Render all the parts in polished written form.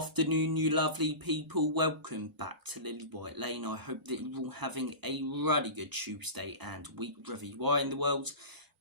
Afternoon, you lovely people. Welcome back to Lily White Lane. I hope that you're all having a really good Tuesday and week, wherever you are in the world,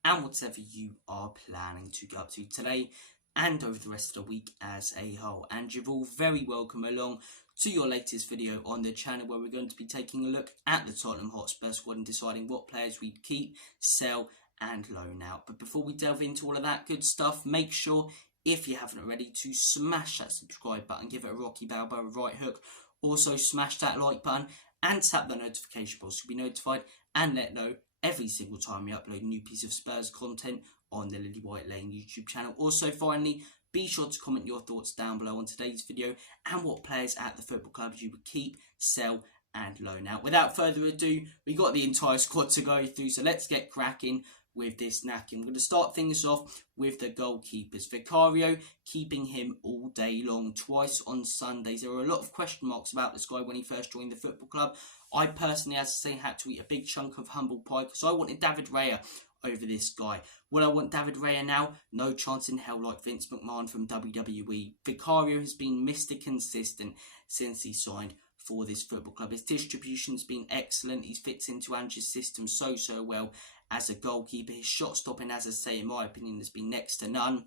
and whatever you are planning to get up to today and over the rest of the week as a whole. And you're all very welcome along to your latest video on the channel, where we're going to be taking a look at the Tottenham Hotspur squad and deciding what players we'd keep, sell and loan out. But before we delve into all of that good stuff, make sure, if you haven't already, to smash that subscribe button, give it a Rocky Balboa right hook. Also smash that like button and tap the notification bell so you'll be notified and let know every single time we upload a new piece of Spurs content on the Lily White Lane YouTube channel. Also, finally, be sure to comment your thoughts down below on today's video and what players at the football clubs you would keep, sell and loan out. Without further ado, we got the entire squad to go through, so let's get cracking with this knacking. I'm going to start things off with the goalkeepers. Vicario, keeping him all day long, twice on Sundays. There were a lot of question marks about this guy when he first joined the football club. I personally, as I say, had to eat a big chunk of humble pie because I wanted David Raya over this guy. Will I want David Raya now? No chance in hell, like Vince McMahon from WWE. Vicario has been Mr. Consistent since he signed for this football club. His distribution's been excellent. He fits into Ange's system so well as a goalkeeper. His shot stopping, as I say, in my opinion, has been next to none.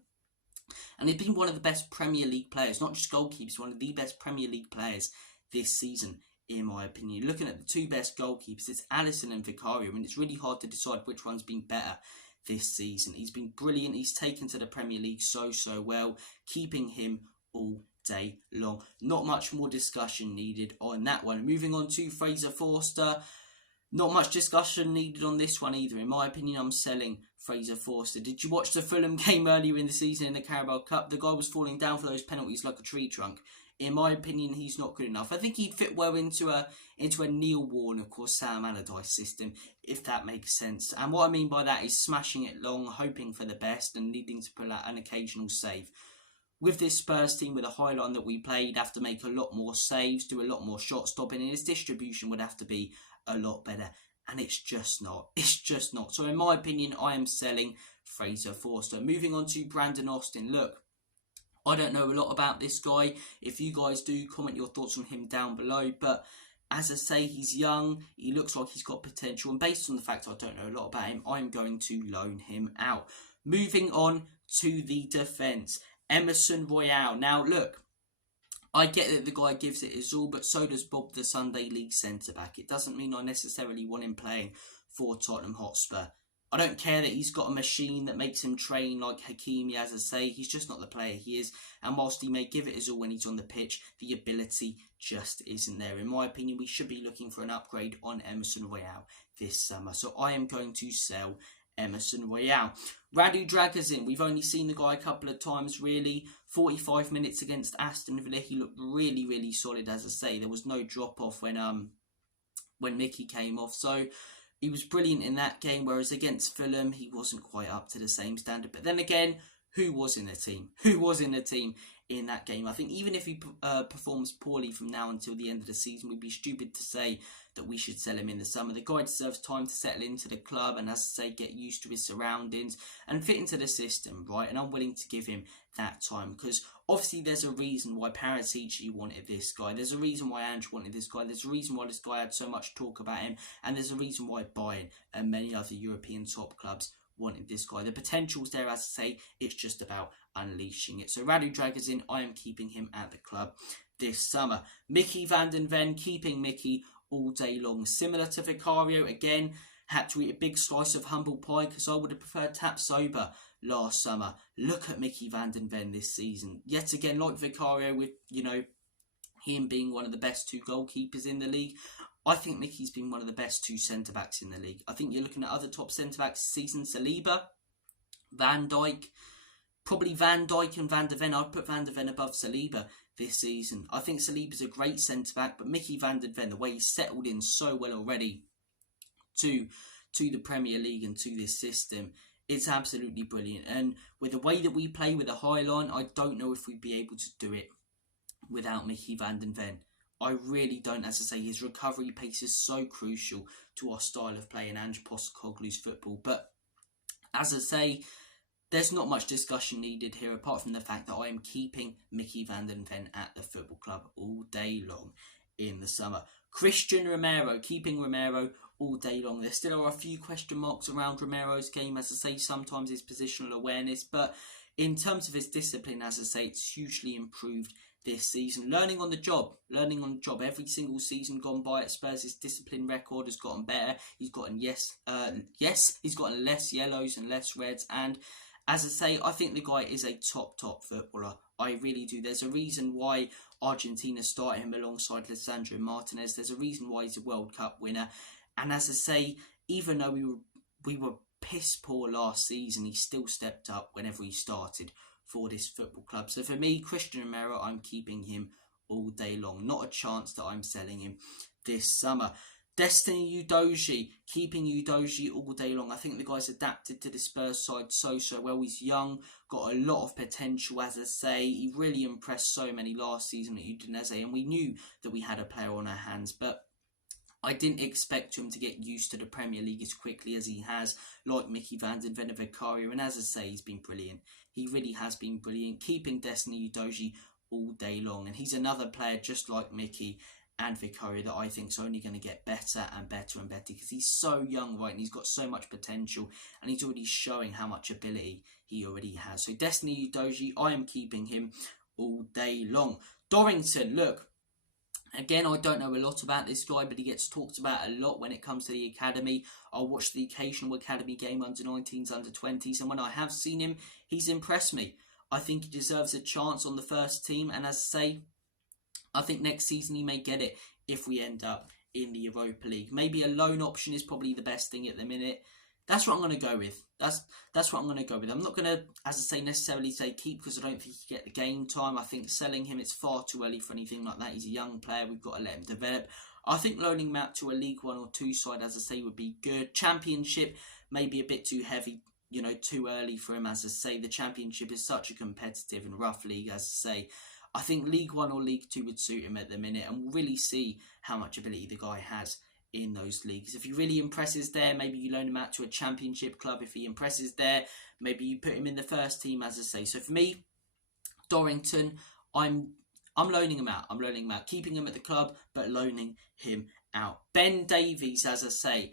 And he's been one of the best Premier League players, not just goalkeepers, one of the best Premier League players this season, in my opinion. Looking at the two best goalkeepers, it's Alisson and Vicario, and it's really hard to decide which one's been better this season. He's been brilliant. He's taken to the Premier League so well, keeping him all day long. Not much more discussion needed on that one. Moving on to Fraser Forster. Not much discussion needed on this one either. In my opinion, I'm selling Fraser Forster. Did you watch the Fulham game earlier in the season in the Carabao Cup? The guy was falling down for those penalties like a tree trunk. In my opinion, he's not good enough. I think he'd fit well into a Neil Warne, of course, Sam Allardyce system, if that makes sense. And what I mean by that is smashing it long, hoping for the best and needing to pull out an occasional save. With this Spurs team, with the high line that we played, have to make a lot more saves, do a lot more shot stopping, and his distribution would have to be a lot better. And it's just not. It's just not. So in my opinion, I am selling Fraser Forster. Moving on to Brandon Austin. Look, I don't know a lot about this guy. If you guys do, comment your thoughts on him down below. But as I say, he's young. He looks like he's got potential. And based on the fact I don't know a lot about him, I'm going to loan him out. Moving on to the defence. Emerson Royale. Now, look, I get that the guy gives it his all, but so does Bob, the Sunday League centre-back. It doesn't mean I necessarily want him playing for Tottenham Hotspur. I don't care that he's got a machine that makes him train like Hakimi, as I say. He's just not the player he is. And whilst he may give it his all when he's on the pitch, the ability just isn't there. In my opinion, we should be looking for an upgrade on Emerson Royale this summer. So I am going to sell Emerson Royale. Radu Dragazin, we've only seen the guy a couple of times really. 45 minutes against Aston Villa, he looked really solid, as I say. There was no drop off when Mickey came off, so he was brilliant in that game, whereas against Fulham he wasn't quite up to the same standard. But then again, who was in the team? Who was in the team in that game? I think even if he performs poorly from now until the end of the season, we'd be stupid to say that we should sell him in the summer. The guy deserves time to settle into the club and, as I say, get used to his surroundings and fit into the system, right? And I'm willing to give him that time because obviously there's a reason why Paratici wanted this guy. There's a reason why Ange wanted this guy. There's a reason why this guy had so much talk about him. And there's a reason why Bayern and many other European top clubs wanted this guy. The potential's there, as I say. It's just about unleashing it. So Radu Dragazin, I am keeping him at the club this summer. Mickey van den Ven, keeping Mickey all day long. Similar to Vicario, again, had to eat a big slice of humble pie because I would have preferred Tap Sober last summer. Look at Mickey van den Ven this season. Yet again, like Vicario, with, you know, him being one of the best two goalkeepers in the league, I think Mickey's been one of the best two centre-backs in the league. I think you're looking at other top centre-backs this season. Saliba, Van Dijk, probably Van Dijk and Van der Ven. I'd put Van der Ven above Saliba this season. I think Saliba's a great centre-back, but Mickey van den Ven, the way he's settled in so well already to the Premier League and to this system, it's absolutely brilliant. And with the way that we play with a high line, I don't know if we'd be able to do it without Mickey van den Ven. I really don't. As I say, his recovery pace is so crucial to our style of play and Ange Postecoglou's football. But as I say, there's not much discussion needed here apart from the fact that I am keeping Mickey van den Ven at the football Club all day long in the summer. Christian Romero, keeping Romero all day long. There still are a few question marks around Romero's game, as I say, sometimes his positional awareness, but in terms of his discipline, as I say, it's hugely improved this season. Learning on the job. Every single season gone by at Spurs, his discipline record has gotten better. He's gotten he's gotten less yellows and less reds, and as I say, I think the guy is a top footballer. I really do. There's a reason why Argentina started him alongside Lisandro Martinez. There's a reason why he's a World Cup winner. And as I say, even though we were piss poor last season, he still stepped up whenever he started for this football club. So for me, Christian Romero, I'm keeping him all day long. Not a chance that I'm selling him this summer. Destiny Udogie, keeping Udogie all day long. I think the guy's adapted to the Spurs side so well. He's young, got a lot of potential, as I say. He really impressed so many last season at Udinese, and we knew that we had a player on our hands, but I didn't expect him to get used to the Premier League as quickly as he has, like Mickey van den Ven Vicario, and as I say, he's been brilliant. He really has been brilliant, keeping Destiny Udogie all day long, and he's another player just like Mickey and Vicario that I think is only going to get better and better because he's so young, right, and he's got so much potential, and he's already showing how much ability he already has. So Destiny Udogie, I am keeping him all day long. Dorrington, look, again, I don't know a lot about this guy, but he gets talked about a lot when it comes to the academy. I watch the occasional academy game, under 19s, under 20s, and when I have seen him, he's impressed me. I think he deserves a chance on the first team, and as I say, I think next season he may get it if we end up in the Europa League. Maybe a loan option is probably the best thing at the minute. That's what I'm going to go with. That's what I'm going to go with. I'm not going to, as I say, necessarily say keep, because I don't think he get the game time. I think selling him, it's far too early for anything like that. He's a young player. We've got to let him develop. I think loaning him out to a League 1 or 2 side, as I say, would be good. Championship, maybe a bit too heavy, too early for him. As I say, the Championship is such a competitive and rough league, as I say. I think League 1 or League 2 would suit him at the minute, and we'll really see how much ability the guy has in those leagues. If he really impresses there, maybe you loan him out to a Championship club. If he impresses there, maybe you put him in the first team, as I say. So for me, Dorrington, I'm loaning him out. I'm loaning him out, keeping him at the club, but loaning him out. Ben Davies, as I say,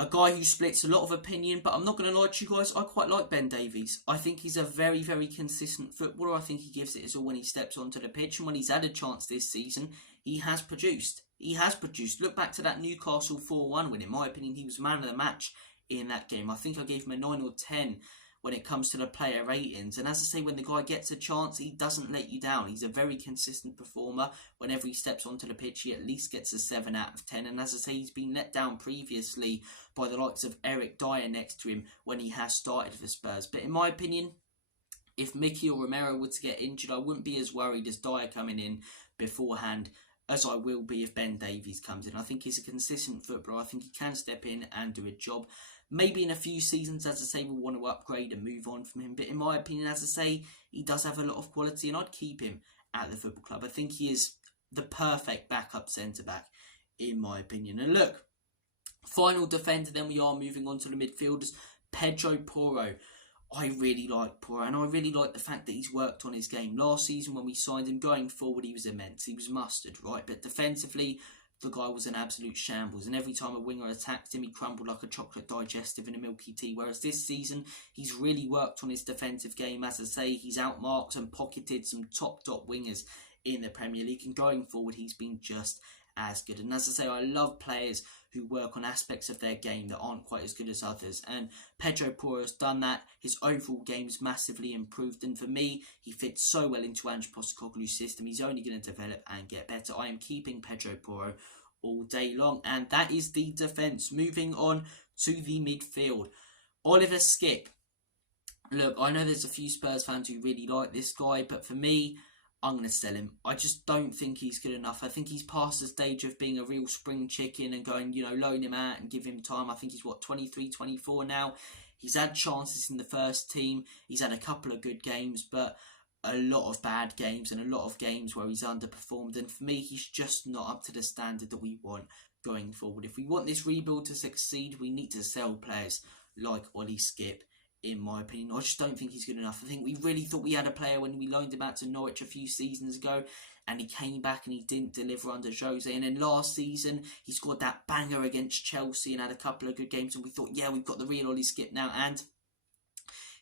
a guy who splits a lot of opinion, but I'm not going to lie to you guys, I quite like Ben Davies. I think he's a very, very consistent footballer. I think he gives it his all when he steps onto the pitch, and when he's had a chance this season, he has produced. Look back to that Newcastle 4-1 win. In my opinion, he was man of the match in that game. I think I gave him a 9 or 10 when it comes to the player ratings. And as I say, when the guy gets a chance, he doesn't let you down. He's a very consistent performer. Whenever he steps onto the pitch, he at least gets a 7 out of 10. And as I say, he's been let down previously by the likes of Eric Dyer next to him when he has started for Spurs. But in my opinion, if Mickey or Romero were to get injured, I wouldn't be as worried as Dyer coming in beforehand as I will be if Ben Davies comes in. I think he's a consistent footballer. I think he can step in and do a job. Maybe in a few seasons, as I say, we'll want to upgrade and move on from him. But in my opinion, as I say, he does have a lot of quality, and I'd keep him at the football club. I think he is the perfect backup centre-back, in my opinion. And look, final defender, then we are moving on to the midfielders. Pedro Porro. I really like Porro, and I really like the fact that he's worked on his game. Last season when we signed him, going forward, he was immense. He was mustard, right? But defensively, the guy was an absolute shambles, and every time a winger attacked him, he crumbled like a chocolate digestive in a milky tea. Whereas this season, he's really worked on his defensive game. As I say, he's outmarked and pocketed some top wingers in the Premier League, and going forward, he's been just as good. And as I say, I love players who work on aspects of their game that aren't quite as good as others, and Pedro Porro has done that. His overall game's massively improved, and for me, he fits so well into Ange Postecoglou's system. He's only going to develop and get better. I am keeping Pedro Porro all day long, and that is the defence. Moving on to the midfield, Oliver Skipp. Look, I know there's a few Spurs fans who really like this guy, but for me, I'm going to sell him. I just don't think he's good enough. I think he's past the stage of being a real spring chicken and going, loan him out and give him time. I think he's, 23, 24 now. He's had chances in the first team. He's had a couple of good games, but a lot of bad games and a lot of games where he's underperformed. And for me, he's just not up to the standard that we want going forward. If we want this rebuild to succeed, we need to sell players like Ollie Skipp in my opinion. I just don't think he's good enough. I think we really thought we had a player when we loaned him out to Norwich a few seasons ago, and he came back and he didn't deliver under Jose. And then last season, he scored that banger against Chelsea and had a couple of good games, and we thought, yeah, we've got the real Ollie Skip now, and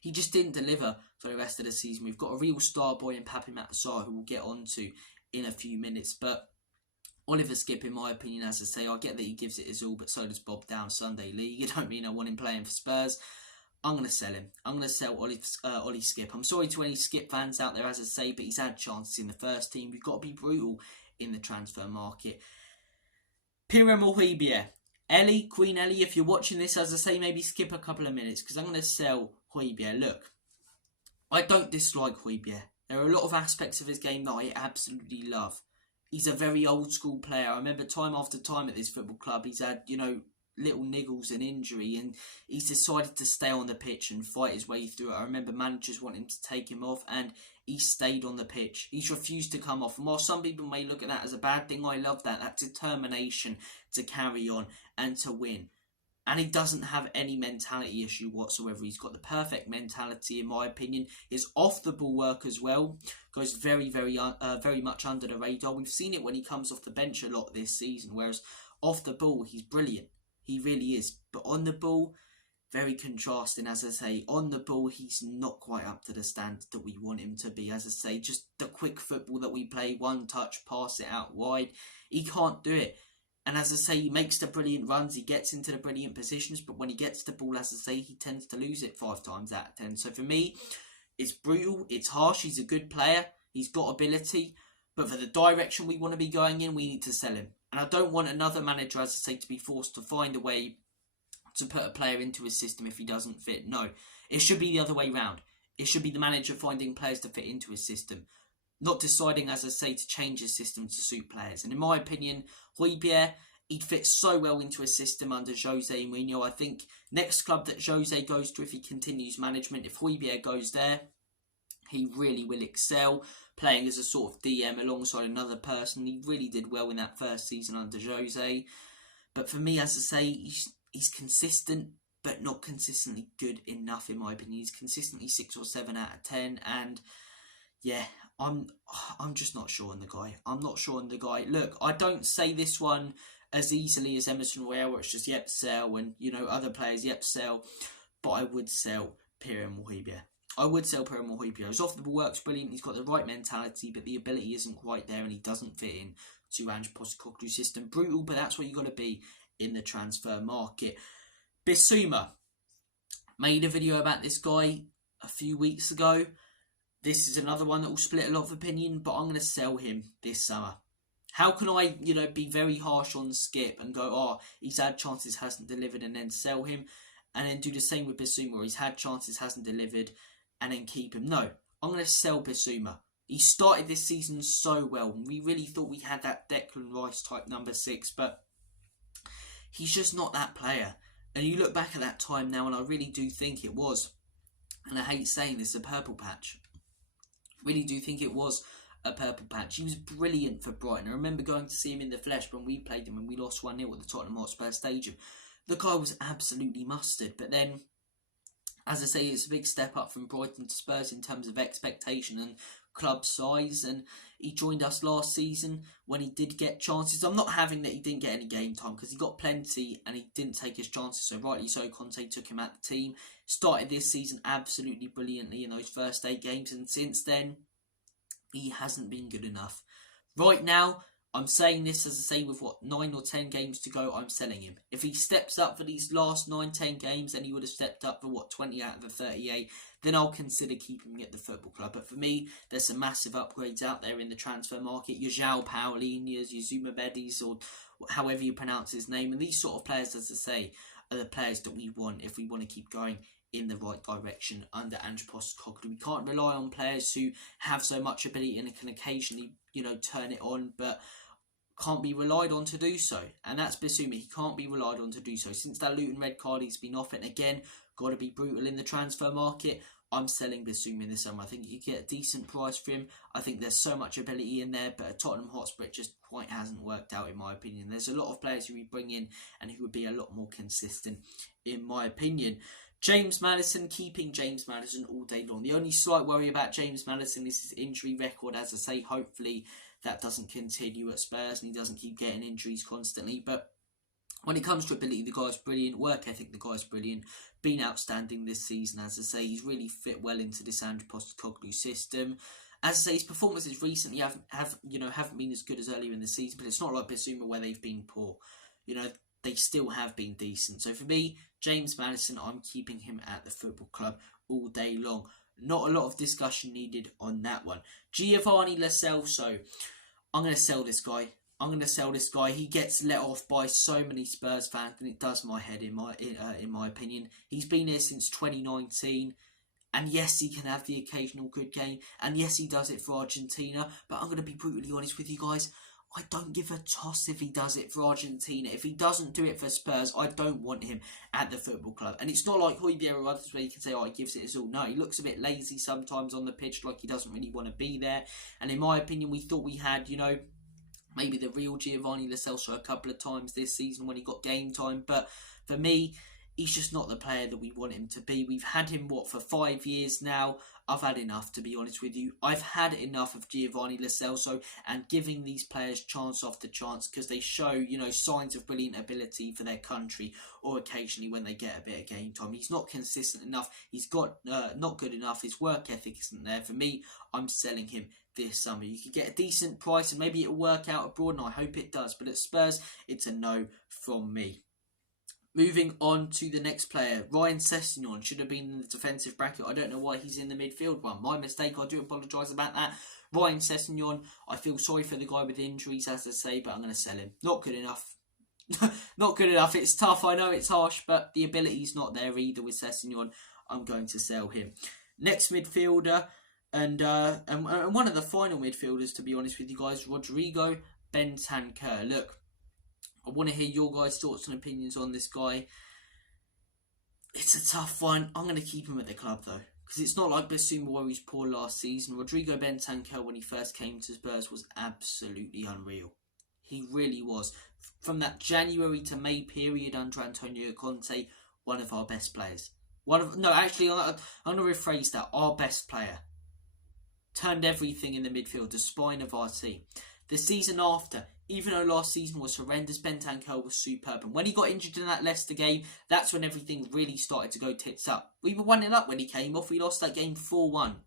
he just didn't deliver for the rest of the season. We've got a real star boy in Papi Matasar, who we'll get on to in a few minutes, but Oliver Skip, in my opinion, as I say, I get that he gives it his all, but so does Bob Down Sunday League. You don't mean I want him playing for Spurs. I'm going to sell him. I'm going to sell Ollie Skip. I'm sorry to any Skip fans out there, as I say, but he's had chances in the first team. We've got to be brutal in the transfer market. Pierre Mohibia. Ellie, Queen Ellie, if you're watching this, as I say, maybe skip a couple of minutes, because I'm going to sell Højbjerg. Look, I don't dislike Højbjerg. There are a lot of aspects of his game that I absolutely love. He's a very old school player. I remember time after time at this football club, he's had, little niggles and injury, and he's decided to stay on the pitch and fight his way through it. I remember managers wanting to take him off, and he stayed on the pitch. He's refused to come off. And while some people may look at that as a bad thing, I love that determination to carry on and to win. And he doesn't have any mentality issue whatsoever. He's got the perfect mentality, in my opinion. His off-the-ball work as well goes very, very much under the radar. We've seen it when he comes off the bench a lot this season, whereas off the ball, he's brilliant. He really is. But on the ball, very contrasting, as I say. On the ball, he's not quite up to the standard that we want him to be. As I say, just the quick football that we play, one touch, pass it out wide. He can't do it. And as I say, he makes the brilliant runs, he gets into the brilliant positions, but when he gets the ball, as I say, he tends to lose it 5 times out of 10. So for me, it's brutal, it's harsh, he's a good player, he's got ability, but for the direction we want to be going in, we need to sell him. And I don't want another manager, as I say, to be forced to find a way to put a player into his system if he doesn't fit. No, it should be the other way round. It should be the manager finding players to fit into his system, not deciding, as I say, to change his system to suit players. And in my opinion, Højbjerg, he'd fit so well into a system under Jose Mourinho. I think next club that Jose goes to, if he continues management, if Højbjerg goes there, he really will excel, playing as a sort of DM alongside another person. He really did well in that first season under Jose. But for me, as I say, he's consistent, but not consistently good enough, in my opinion. He's consistently 6 or 7 out of 10, and yeah, I'm just not sure on the guy. I'm not sure on the guy. Look, I don't say this one as easily as Emerson Royale, where it's just, yep, sell, and, other players, yep, sell. But I would sell Pierre Mohibia. I would sell Pierre Mohibia. His off-the-ball work's brilliant. He's got the right mentality, but the ability isn't quite there, and he doesn't fit in to Ange Postecoglou's system. Brutal, but that's what you've got to be in the transfer market. Bissouma. Made a video about this guy a few weeks ago. This is another one that will split a lot of opinion, but I'm going to sell him this summer. How can I, be very harsh on Skip and go, oh, he's had chances, hasn't delivered, and then sell him, and then do the same with Bissouma, where he's had chances, hasn't delivered, and then keep him? No, I'm going to sell Bissouma. He started this season so well. We really thought we had that Declan Rice type number 6, but he's just not that player. And you look back at that time now, and I really do think it was, and I hate saying this, a purple patch. Really do think it was a purple patch. He was brilliant for Brighton. I remember going to see him in the flesh when we played him and we lost 1-0 at the Tottenham Hotspurs Stadium. The guy was absolutely mustard. But then, as I say, it's a big step up from Brighton to Spurs in terms of expectation and club size. And he joined us last season when he did get chances. I'm not having that he didn't get any game time, because he got plenty and he didn't take his chances. So rightly so, Conte took him out the team. Started this season absolutely brilliantly in those first 8 games, and since then he hasn't been good enough. Right now, I'm saying this, as I say, with 9 or 10 games to go, I'm selling him. If he steps up for these last 9-10 games, and he would have stepped up for 20 out of the 38, then I'll consider keeping him at the football club. But for me, there's some massive upgrades out there in the transfer market. Your João Paulinhas, your Zuma Bedis, or however you pronounce his name, and these sort of players, as I say, are the players that we want if we want to keep going in the right direction under Ange Postecoglou. We can't rely on players who have so much ability and can occasionally, turn it on, but can't be relied on to do so. And that's Bissouma. He can't be relied on to do so. Since that Luton red card, he's been off it. And again, got to be brutal in the transfer market. I'm selling Bissouma this summer. I think you get a decent price for him. I think there's so much ability in there, but at Tottenham Hotspur, it just quite hasn't worked out, in my opinion. There's a lot of players who we bring in and who would be a lot more consistent, in my opinion. James Maddison, keeping James Maddison all day long. The only slight worry about James Maddison is his injury record. As I say, hopefully that doesn't continue at Spurs and he doesn't keep getting injuries constantly. But when it comes to ability, the guy's brilliant. Work ethic, the guy's brilliant. Been outstanding this season. As I say, he's really fit well into this Andrew Postecoglou system. As I say, his performances recently haven't been as good as earlier in the season, but it's not like Bissouma where they've been poor. They still have been decent. So for me, James Maddison, I'm keeping him at the football club all day long. Not a lot of discussion needed on that one. Giovanni Lo Celso, I'm going to sell this guy. He gets let off by so many Spurs fans, and it does my head in my opinion. He's been here since 2019. And yes, he can have the occasional good game. And yes, he does it for Argentina. But I'm going to be brutally honest with you guys. I don't give a toss if he does it for Argentina. If he doesn't do it for Spurs, I don't want him at the football club. And it's not like Højbjerg or others where you can say, he gives it his all. No, he looks a bit lazy sometimes on the pitch, like he doesn't really want to be there. And in my opinion, we thought we had, maybe the real Giovanni Lo Celso a couple of times this season when he got game time. But for me, he's just not the player that we want him to be. We've had him, for 5 years now? I've had enough, to be honest with you. I've had enough of Giovanni Lo Celso and giving these players chance after chance because they show, signs of brilliant ability for their country, or occasionally when they get a bit of game time. He's not consistent enough. He's got not good enough. His work ethic isn't there. For me, I'm selling him this summer. You could get a decent price and maybe it'll work out abroad, and I hope it does. But at Spurs, it's a no from me. Moving on to the next player, Ryan Sessegnon should have been in the defensive bracket. I don't know why he's in the midfield one. My mistake, I do apologise about that. Ryan Sessegnon, I feel sorry for the guy with injuries, as I say, but I'm going to sell him. Not good enough. Not good enough. It's tough, I know it's harsh, but the ability's not there either with Sessegnon. I'm going to sell him. Next midfielder, and one of the final midfielders, to be honest with you guys, Rodrigo Bentancur. Look, I want to hear your guys' thoughts and opinions on this guy. It's a tough one. I'm going to keep him at the club, though. Because it's not like Bissouma where he was poor last season. Rodrigo Bentancur, when he first came to Spurs, was absolutely unreal. He really was. From that January to May period under Antonio Conte, one of our best players. I'm going to rephrase that. Our best player. Turned everything in the midfield, the spine of our team. The season after, even though last season was horrendous, Bentancur was superb. And when he got injured in that Leicester game, that's when everything really started to go tits up. We were 1-0 when he came off. We lost that game 4-1.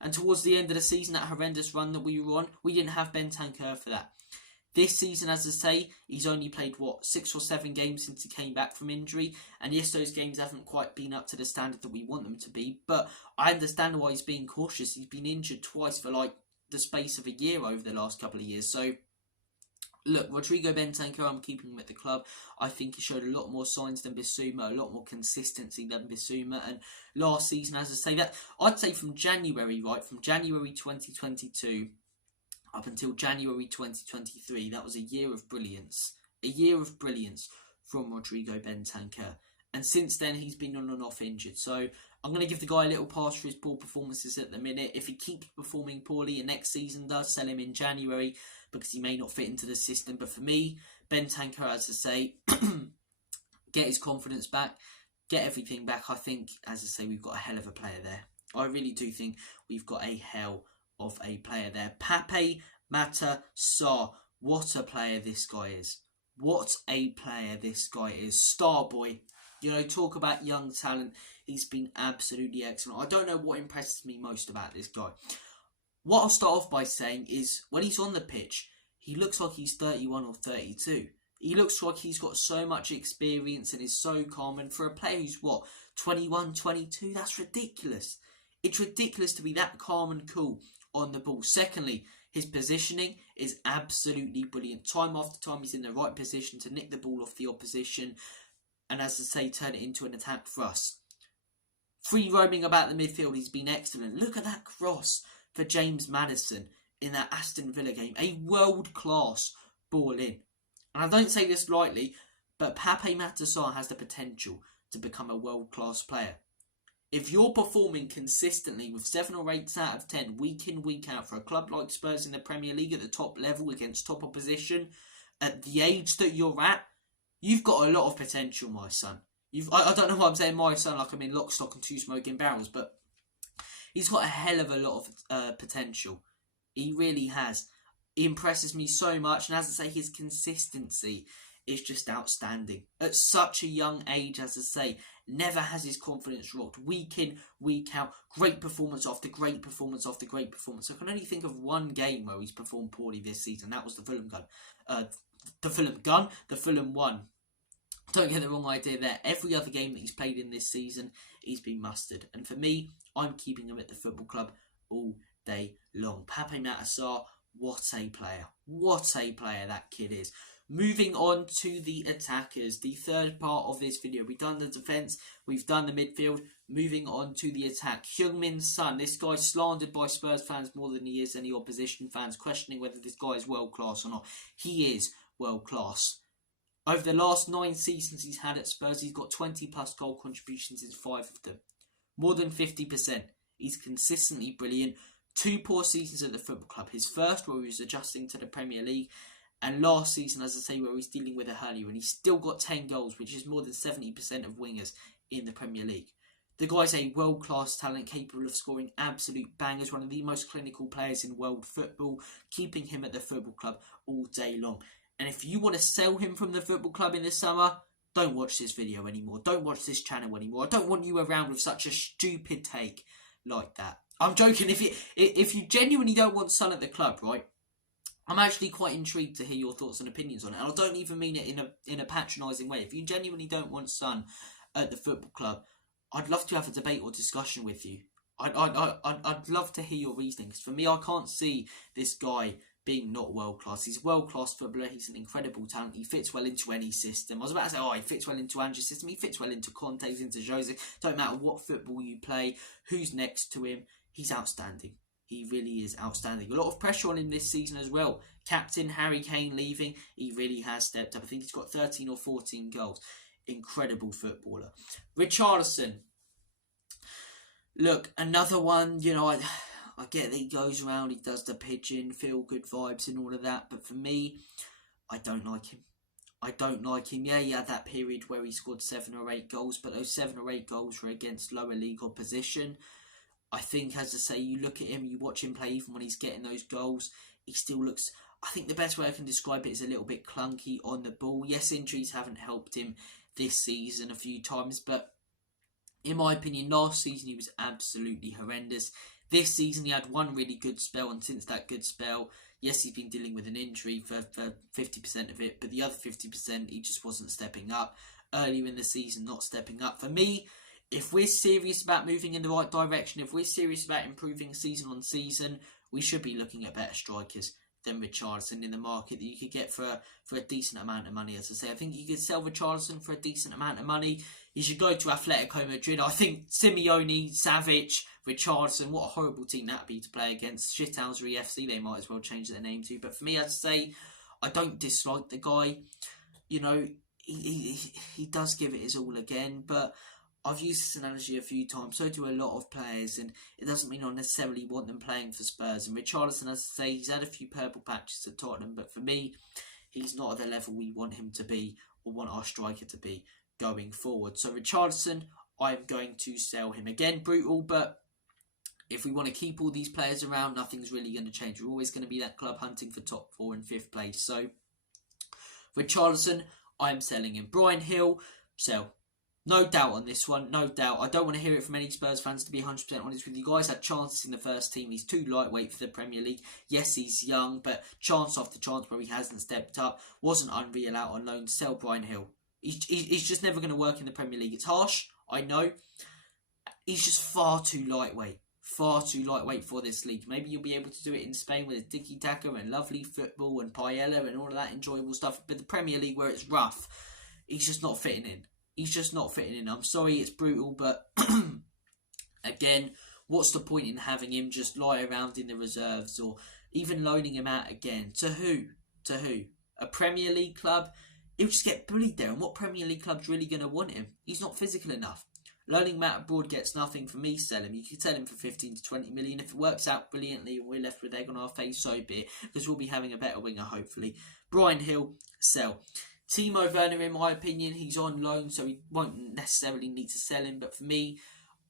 And towards the end of the season, that horrendous run that we were on, we didn't have Bentancur for that. This season, as I say, he's only played, 6 or 7 games since he came back from injury. And yes, those games haven't quite been up to the standard that we want them to be. But I understand why he's being cautious. He's been injured twice for, the space of a year over the last couple of years. So, look, Rodrigo Bentancur, I'm keeping him at the club. I think he showed a lot more signs than Bissouma, a lot more consistency than Bissouma. And last season, as I say, that I'd say from January 2022 up until January 2023, that was a year of brilliance. A year of brilliance from Rodrigo Bentancur. And since then, he's been on and off injured. So I'm going to give the guy a little pass for his poor performances at the minute. If he keeps performing poorly and next season does, sell him in January because he may not fit into the system. But for me, Bentancur, as I say, get his confidence back, get everything back. I think, as I say, we've got a hell of a player there. I really do think we've got a hell of a player there. Pape Matar Sarr. What a player this guy is. What a player this guy is. Star boy. Talk about young talent. He's been absolutely excellent. I don't know what impresses me most about this guy. What I'll start off by saying is, when he's on the pitch, he looks like he's 31 or 32. He looks like he's got so much experience and is so calm. And for a player who's, 21, 22, that's ridiculous. It's ridiculous to be that calm and cool on the ball. Secondly, his positioning is absolutely brilliant. Time after time, he's in the right position to nick the ball off the opposition. And as I say, turn it into an attack for us. Free roaming about the midfield, he's been excellent. Look at that cross for James Maddison in that Aston Villa game. A world-class ball in. And I don't say this lightly, but Pape Matar Sarr has the potential to become a world-class player. If you're performing consistently with 7 or 8 out of 10, week in, week out, for a club like Spurs in the Premier League at the top level against top opposition, at the age that you're at, you've got a lot of potential, my son. I don't know why I'm saying my son like I'm in lock, stock and two smoking barrels, but he's got a hell of a lot of potential. He really has. He impresses me so much, and as I say, his consistency is just outstanding. At such a young age, as I say, never has his confidence rocked. Week in, week out, great performance after great performance after great performance. I can only think of one game where he's performed poorly this season. That was the Fulham gun. The Fulham one. Don't get the wrong idea there. Every other game that he's played in this season, he's been mustard. And for me, I'm keeping him at the football club all day long. Pape Matar, what a player. What a player that kid is. Moving on to the attackers, the third part of this video. We've done the defence, we've done the midfield. Moving on to the attack. Heung-Min Son, this guy's slandered by Spurs fans more than he is any opposition fans, questioning whether this guy is world class or not. He is world class. Over the last 9 seasons he's had at Spurs, he's got 20 plus goal contributions in 5 of them. More than 50%. He's consistently brilliant. 2 poor seasons at the football club. His first, where he was adjusting to the Premier League, and last season, as I say, where he's dealing with a hernia, and he's still got 10 goals, which is more than 70% of wingers in the Premier League. The guy's a world-class talent capable of scoring absolute bangers, one of the most clinical players in world football, keeping him at the football club all day long. And if you want to sell him from the football club in the summer, don't watch this video anymore. Don't watch this channel anymore. I don't want you around with such a stupid take like that. I'm joking. If you genuinely don't want Son at the club, right, I'm actually quite intrigued to hear your thoughts and opinions on it. And I don't even mean it in a patronising way. If you genuinely don't want Son at the football club, I'd love to have a debate or discussion with you. I'd love to hear your reasoning. Because for me, I can't see this guy being not world class. He's a world class footballer. He's an incredible talent. He fits well into any system. I was about to say, he fits well into Andrew's system. He fits well into Conte's, into Jose. Don't matter what football you play, who's next to him. He's outstanding. He really is outstanding. A lot of pressure on him this season as well. Captain Harry Kane leaving. He really has stepped up. I think he's got 13 or 14 goals. Incredible footballer. Richarlison. Look, another one, I get that he goes around, he does the pigeon, feel good vibes and all of that. But for me, I don't like him. I don't like him. Yeah, he had that period where he scored 7 or 8 goals. But those 7 or 8 goals were against lower league opposition. I think, as I say, you look at him, you watch him play, even when he's getting those goals, he still looks... I think the best way I can describe it is a little bit clunky on the ball. Yes, injuries haven't helped him this season a few times, but in my opinion, last season he was absolutely horrendous. This season he had one really good spell, and since that good spell, yes, he's been dealing with an injury for 50% of it, but the other 50% he just wasn't stepping up. Earlier in the season, not stepping up. For me, if we're serious about moving in the right direction, if we're serious about improving season on season, we should be looking at better strikers than Richarlison in the market that you could get for a decent amount of money. As I say, I think you could sell Richarlison for a decent amount of money. You should go to Atletico Madrid. I think Simeone, Savic, Richarlison, what a horrible team that would be to play against. Shithousery FC, they might as well change their name to. But for me, I'd say, I don't dislike the guy. He does give it his all again, but I've used this analogy a few times, so do a lot of players, and it doesn't mean I necessarily want them playing for Spurs. And Richarlison, as I say, he's had a few purple patches at Tottenham, but for me, he's not at the level we want him to be, or want our striker to be going forward. So Richarlison, I'm going to sell him. Again, brutal, but if we want to keep all these players around, nothing's really going to change. We're always going to be that club hunting for top 4 and 5th place. So Richarlison, I'm selling him. Bryan Gil, sell. No doubt on this one, no doubt. I don't want to hear it from any Spurs fans, to be 100% honest with you guys. Had chances in the first team. He's too lightweight for the Premier League. Yes, he's young, but chance after chance where he hasn't stepped up. Wasn't unreal out on loan. Sell Bryan Gil. He's just never going to work in the Premier League. It's harsh, I know. He's just far too lightweight. Far too lightweight for this league. Maybe you'll be able to do it in Spain with a tiki-taka and lovely football and paella and all of that enjoyable stuff. But the Premier League, where it's rough, he's just not fitting in. He's just not fitting in. I'm sorry, it's brutal, but again, what's the point in having him just lie around in the reserves or even loaning him out again? To who? To who? A Premier League club? He'll just get bullied there. And what Premier League club's really going to want him? He's not physical enough. Loaning him out abroad gets nothing for me. Sell him. You can sell him for 15 to 20 million. If it works out brilliantly and we're left with egg on our face, so be it. Because we'll be having a better winger, hopefully. Bryan Gil, sell. Timo Werner, in my opinion, he's on loan, so we won't necessarily need to sell him. But for me,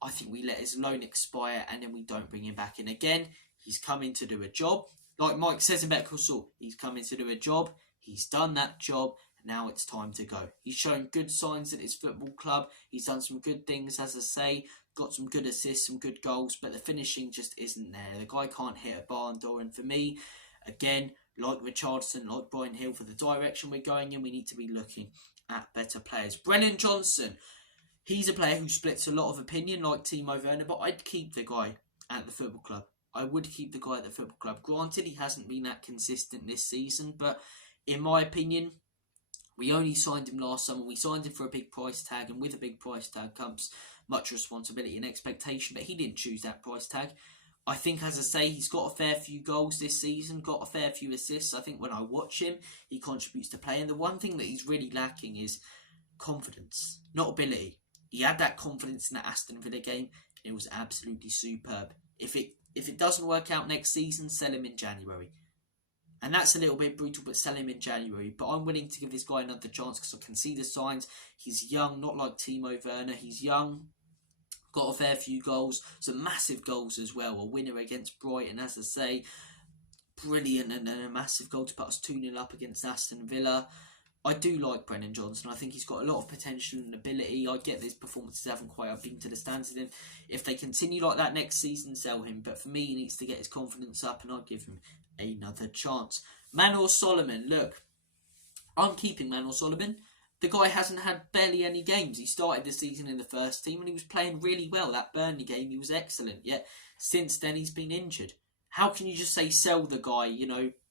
I think we let his loan expire and then we don't bring him back in again. He's coming to do a job. Like Mike says in Better Call Saul, he's coming to do a job. He's done that job. Now it's time to go. He's shown good signs at his football club. He's done some good things, as I say. Got some good assists, some good goals, but the finishing just isn't there. The guy can't hit a barn door. And for me, again, like Richardson, like Brian Hill, for the direction we're going in, we need to be looking at better players. Brennan Johnson, he's a player who splits a lot of opinion, like Timo Werner, but I'd keep the guy at the football club. I would keep the guy at the football club. Granted, he hasn't been that consistent this season, but in my opinion, we only signed him last summer. We signed him for a big price tag, and with a big price tag comes much responsibility and expectation, but he didn't choose that price tag. I think, as I say, he's got a fair few goals this season, got a fair few assists. I think when I watch him, he contributes to play. And the one thing that he's really lacking is confidence, not ability. He had that confidence in the Aston Villa game. It was absolutely superb. If it doesn't work out next season, sell him in January. And that's a little bit brutal, but sell him in January. But I'm willing to give this guy another chance because I can see the signs. He's young, not like Timo Werner. He's young. Got a fair few goals, some massive goals as well. A winner against Brighton, as I say, brilliant, and a massive goal to put us 2-0 up against Aston Villa. I do like Brennan Johnson. I think he's got a lot of potential and ability. I get his performances haven't quite been to the standard. And if they continue like that next season, sell him. But for me, he needs to get his confidence up, and I'll give him another chance. Manor Solomon, look, I'm keeping Manor Solomon. The guy hasn't had barely any games. He started the season in the first team and he was playing really well. That Burnley game, he was excellent. Yet, since then, he's been injured. How can you just say sell the guy,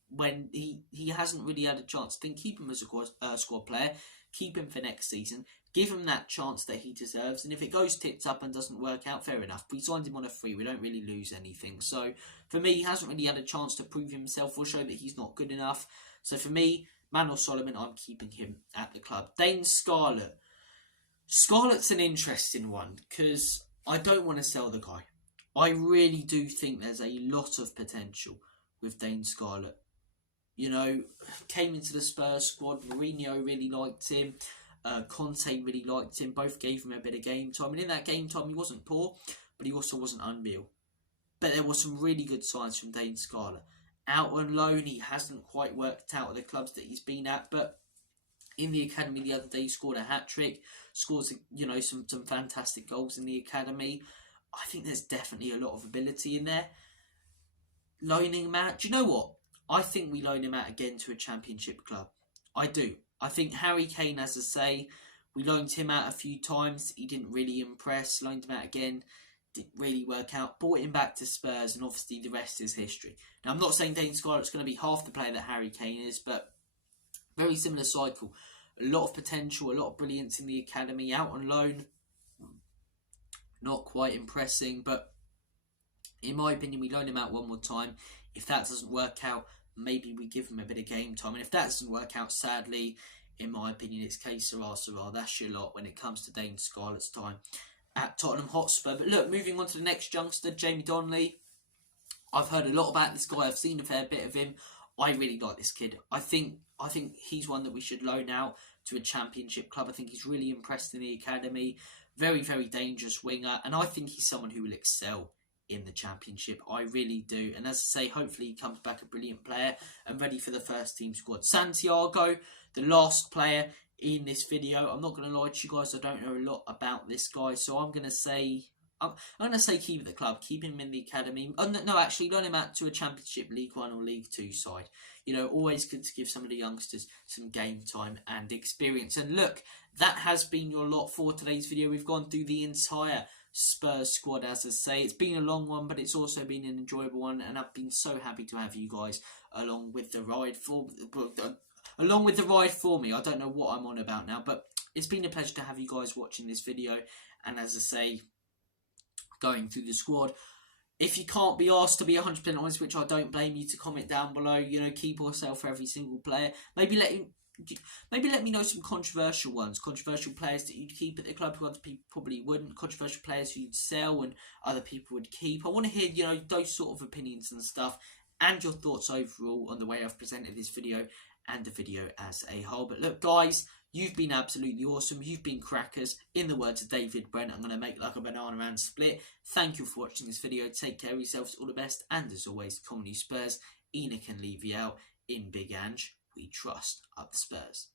when he hasn't really had a chance? Then keep him as a squad player. Keep him for next season. Give him that chance that he deserves. And if it goes tits up and doesn't work out, fair enough. We signed him on a free. We don't really lose anything. So, for me, he hasn't really had a chance to prove himself or show that he's not good enough. So, for me, Manor Solomon, I'm keeping him at the club. Dane Scarlett. Scarlett's an interesting one because I don't want to sell the guy. I really do think there's a lot of potential with Dane Scarlett. Came into the Spurs squad. Mourinho really liked him. Conte really liked him. Both gave him a bit of game time. And in that game time, he wasn't poor, but he also wasn't unreal. But there were some really good signs from Dane Scarlett. Out on loan, he hasn't quite worked out at the clubs that he's been at, but in the academy the other day, he scored a hat-trick, scores, some fantastic goals in the academy. I think there's definitely a lot of ability in there. Loaning him out, do you know what? I think we loan him out again to a championship club. I do. I think Harry Kane, as I say, we loaned him out a few times. He didn't really impress. Loaned him out again. Didn't really work out. Brought him back to Spurs, and obviously the rest is history. Now, I'm not saying Dane Scarlett's going to be half the player that Harry Kane is, but very similar cycle. A lot of potential, a lot of brilliance in the academy. Out on loan, not quite impressing, but in my opinion, we loan him out one more time. If that doesn't work out, maybe we give him a bit of game time. And if that doesn't work out, sadly, in my opinion, it's que sera, sera. That's your lot when it comes to Dane Scarlett's time at Tottenham Hotspur. But look, moving on to the next youngster, Jamie Donnelly. I've heard a lot about this guy. I've seen a fair bit of him. I really like this kid. I think he's one that we should loan out to a championship club. I think he's really impressed in the academy. Very, very dangerous winger. And I think he's someone who will excel in the championship. I really do. And as I say, hopefully he comes back a brilliant player and ready for the first team squad. Santiago, the last player in this video. I'm not going to lie to you guys, I don't know a lot about this guy, so I'm going to say keep at the club, keep him in the academy. No, actually, loan him out to a Championship, League 1 or League 2 side. Always good to give some of the youngsters some game time and experience. And look, that has been your lot for today's video. We've gone through the entire Spurs squad, as I say. It's been a long one, but it's also been an enjoyable one, and I've been so happy to have you guys along with the ride for me. I don't know what I'm on about now, but it's been a pleasure to have you guys watching this video, and as I say, going through the squad. If you can't be asked to be 100% honest, which I don't blame you, to comment down below. Keep yourself for every single player. Maybe let me know some controversial ones, controversial players that you'd keep at the club who other people probably wouldn't, controversial players who you'd sell and other people would keep. I want to hear, those sort of opinions and stuff. and your thoughts overall on the way I've presented this video and the video as a whole. But look, guys, you've been absolutely awesome. You've been crackers. In the words of David Brent, I'm going to make like a banana and split. Thank you for watching this video. Take care of yourselves. All the best. And as always, Comedy Spurs. Enoch and leave you out. In Big Ange, we trust up the Spurs.